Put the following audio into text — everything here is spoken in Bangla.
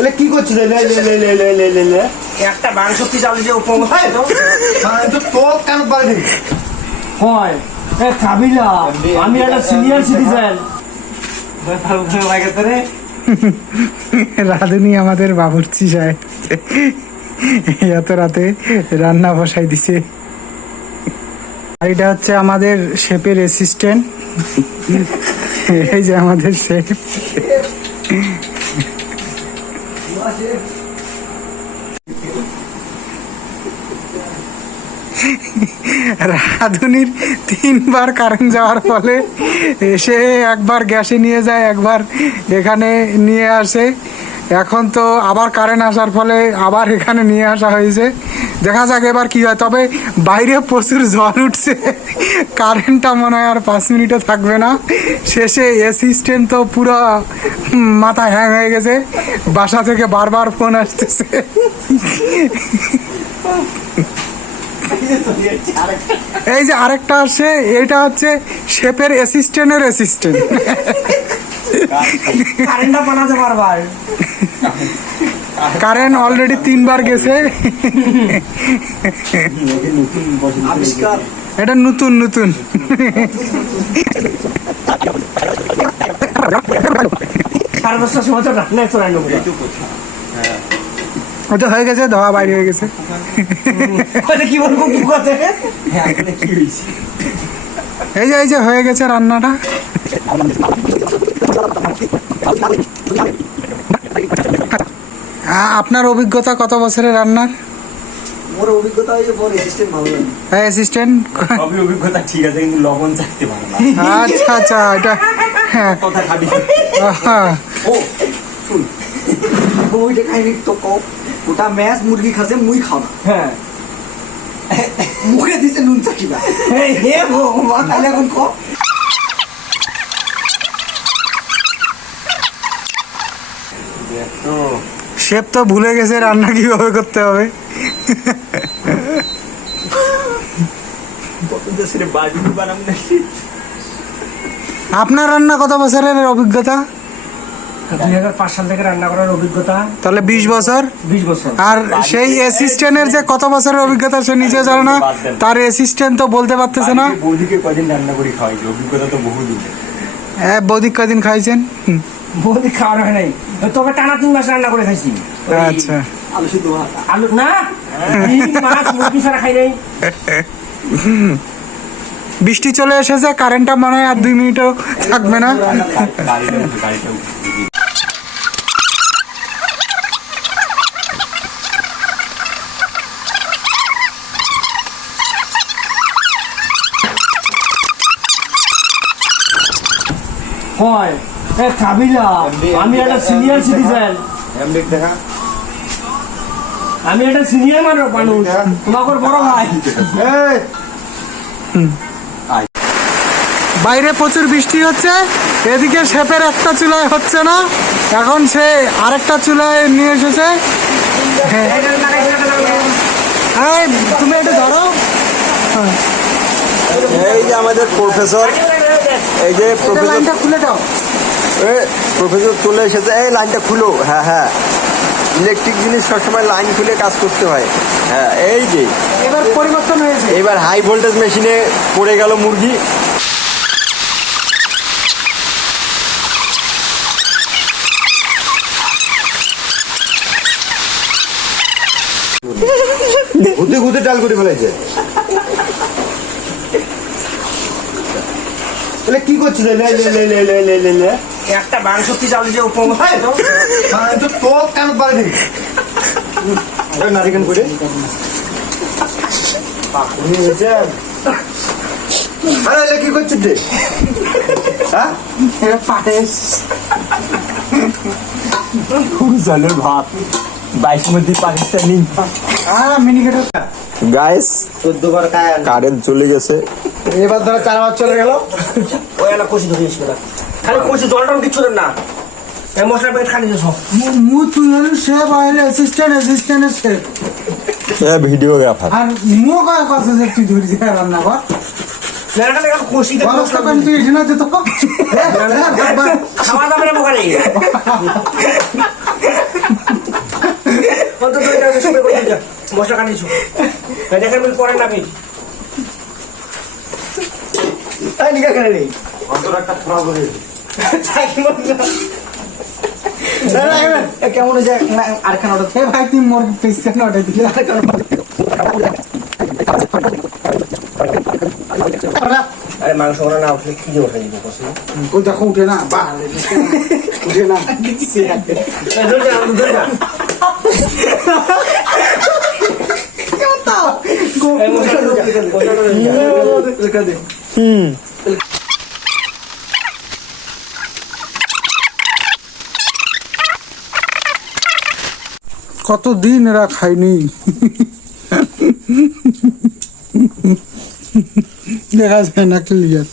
তাহলে কি করছিলে লে লে লে লে লে লে লে একটা বাং শক্তি চালু যে উপমস্থায় হ্যাঁ, তো তোর কেন পারে হয় এ কাবিলা আমি একটা সিনিয়র সিটিজেন রাধুনি আমাদের বাবুর্চি যায় এত রাতে রান্না বসাই দিছে। এটা হচ্ছে আমাদের শেপের অ্যাসিস্ট্যান্ট এই যে আমাদের শেপ। রাধুনির তিনবার কারেন্ট যাওয়ার ফলে এসে একবার গ্যাসে নিয়ে যায়, একবার এখানে নিয়ে আসে। এখন তো আবার কারেন্ট আসার ফলে আবার এখানে নিয়ে আসা হয়েছে। দেখা যাক এবার কি হয়। তবে বাইরে প্রচুর জল উঠছে। কারেন্টটা মনে হয় আর পাঁচ মিনিটও থাকবে না। শেষে অ্যাসিস্ট্যান্ট তো পুরো মাথা হ্যাং হয়ে গেছে। বাসা থেকে বারবার ফোন আসতেছে। এই যে আরেকটা আসছে এটা হচ্ছে শেফের অ্যাসিস্ট্যান্টের অ্যাসিস্ট্যান্ট কারেন্টটা বানাতে কারেন্ট অলরেডি তিনবার গেছে। এটা নতুন নতুন। সাড়ে দশটার সময় তো রান্নায় চড়াই নেব ওটা হয়ে গেছে ধোয়া বাইরে হয়ে গেছে। কি বলব এই যে এই যে হয়ে গেছে রান্নাটা। আপনার অভিজ্ঞতা কত বছরের রান্নার? মোর অভিজ্ঞতা হয়েছে মোর অ্যাসিস্ট্যান্ট ভালো লাগে হ্যাঁ অ্যাসিস্ট্যান্ট সবই অভিজ্ঞতা ঠিক আছে কিন্তু লবণ চাইতে পারে না। আচ্ছা আচ্ছা এটা হ্যাঁ। কথা খাবি। ও শুন। ওইটা তো ওটা ম্যাচ মুরগি খাসে মুই খাও হ্যাঁ। মুখে দিছে নুন চাকিবা হে ভগবান। তাহলে এখন তো। শেফ তো ভুলে গেছে রান্না কীভাবে করতে হবে। আপনার রান্না কত বছরের অভিজ্ঞতা? দুই হাজার পাঁচ সাল থেকে রান্না করার অভিজ্ঞতা। তাহলে বিশ বছর? বিশ বছর। আর সেই অ্যাসিস্ট্যান্টের যে কত বছরের অভিজ্ঞতা সে নিজে জানে না। তার অ্যাসিস্ট্যান্ট তো বলতে পারতেছে না। বৌদিকে কদিন রান্না করে খাওয়াইছে? অভিজ্ঞতা তো বহু দিন হ্যাঁ বৌদিক কদিন খাইছেন? হুম, বহু খাওয়ার হয় নাই। তবে টানা তিন মাস রান্না করে খাইছি। আচ্ছা। আলু শুধু আলু না? মাছ মুরগি ছাড়া খাই নাই। বৃষ্টি চলে এসেছে কারেন্টটা মনে হয় আর দুই মিনিটও থাকবে না। হয়। কাবিলা আমি একটা সিনিয়র সিটিজেন এমনি দেখা আমি একটা সিনিয়র মানুষ মানুষ তোমাকে বড় ভাই। বাইরে প্রচুর বৃষ্টি হচ্ছে এদিকে শেপের একটা চুলায় হচ্ছে না এখন সে আরেকটা চুলায় নিয়ে এসেছে। হ্যাঁ। এই, তুমি এটা ধরো। এই যে আমাদের প্রফেসর এই যে প্রফেসর খুলে দাও। প্রফেসর চলে এসেছে। এই লাইনটা খুলো। হ্যাঁ হ্যাঁ। ইলেকট্রিক জিনিস সবসময় লাইন খুলে কাজ করতে হয়। হ্যাঁ এই যে। এবার পরিবর্তন হয়েছে। এবার হাই ভোল্টেজ মেশিনে পড়ে গেল মুরগি। ঘুরতে ঘুরতে ডাল করে ফেলেছে। তাহলে কি করছিল? লে লে লে লে লে লে। একটা বাংশ শক্তি চাল যে উপমা তো। হ্যাঁ, তো কেন পারে ওকে নারিকেন করে পাকুনি হয়েছে আরে কি করছিস রে হ্যাঁ? খুব জলের ভাত। গাইস কারেন্ট চলে গেছে এবার ধরো চার মাস চলে গেল ওই একটা কষি ধরে খালি কষি জলটা কিচ্ছু না মশলা পেট খালি সব মু তুই হলেন শেফ আর অ্যাসিস্ট্যান্ট অ্যাসিস্ট্যান্ট সে ভিডিও ভিডিওগ্রাফার আর মু কয় কথা যে তুই ধরে যা রান্না কর খাওয়া দাওয়া অন্তত দুইটা স্প্রে করে দিতে মশলা কাটিয়েছো দেখেন মিল পরে না তাই নিকা কেন নেই। অন্তর একটা ফোড়া করে কেমন হয়েছে? না, আরেকখানা order এ ভাই তুই মোর পিসকে নটে দিলে। আরে মাংস করে না উঠলে কি দিয়ে উঠাই দিব কসম ওই দেখো উঠে না বাহ উঠে না। দে। কতদিন এরা খায়নি দেখা যায় না ক্লিয়ার